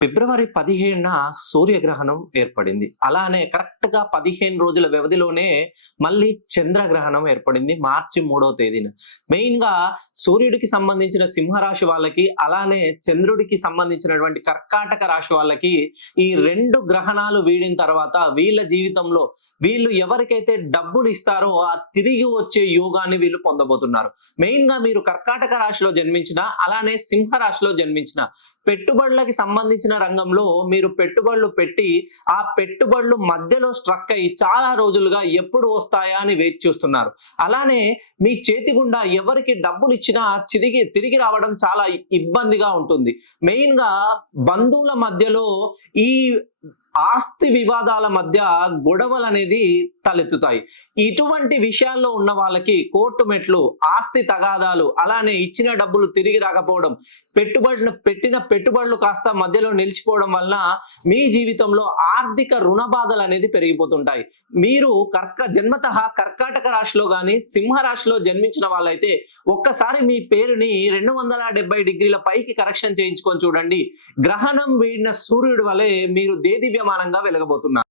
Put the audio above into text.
ఫిబ్రవరి 15న సూర్యగ్రహణం ఏర్పడింది. అలానే కరెక్ట్‌గా 15 రోజుల వ్యవధిలోనే మళ్ళీ చంద్రగ్రహణం ఏర్పడింది మార్చి 3వ తేదీన. మెయిన్‌గా సూర్యుడికి సంబంధించిన సింహరాశి వాళ్ళకి, అలానే చంద్రుడికి సంబంధించినటువంటి కర్కాటక రాశి వాళ్ళకి ఈ 2 గ్రహణాలు వీడిన తర్వాత వీళ్ళ జీవితంలో వీళ్ళు ఎవరికైతే డబ్బులు ఇస్తారో ఆ తిరిగి వచ్చే యోగాన్ని వీళ్ళు పొందబోతున్నారు. మెయిన్‌గా మీరు కర్కాటక రాశిలో జన్మించిన, అలానే సింహ రాశిలో జన్మించిన పెట్టుబడులకి సంబంధించిన రంగంలో మీరు పెట్టుబడులు పెట్టి ఆ పెట్టుబడులు మధ్యలో స్ట్రక్ అయ్యి చాలా రోజులుగా ఎప్పుడు వస్తాయా అని వేచి చూస్తున్నారు. అలానే మీ చేతి గుండా ఎవరికి డబ్బులు ఇచ్చినా తిరిగి రావడం చాలా ఇబ్బందిగా ఉంటుంది. మెయిన్ గా బంధువుల మధ్యలో ఈ ఆస్తి వివాదాల మధ్య గొడవలు అనేది తలెత్తుతాయి. ఇటువంటి విషయాల్లో ఉన్న వాళ్ళకి కోర్టు మెట్లు, ఆస్తి తగాదాలు, అలానే ఇచ్చిన డబ్బులు తిరిగి రాకపోవడం, పెట్టిన పెట్టుబడులు కాస్త మధ్యలో నిలిచిపోవడం వలన మీ జీవితంలో ఆర్థిక రుణ బాధలు అనేది పెరిగిపోతుంటాయి. మీరు జన్మతః కర్కాటక రాశిలో గాని సింహ రాశిలో జన్మించిన వాళ్ళైతే ఒక్కసారి మీ పేరుని 270 డిగ్రీల పైకి కరెక్షన్ చేయించుకొని చూడండి. గ్రహణం వీడిన సూర్యుడి వలె మీరు దేదీప్యమానంగా వెలగబోతున్నారు.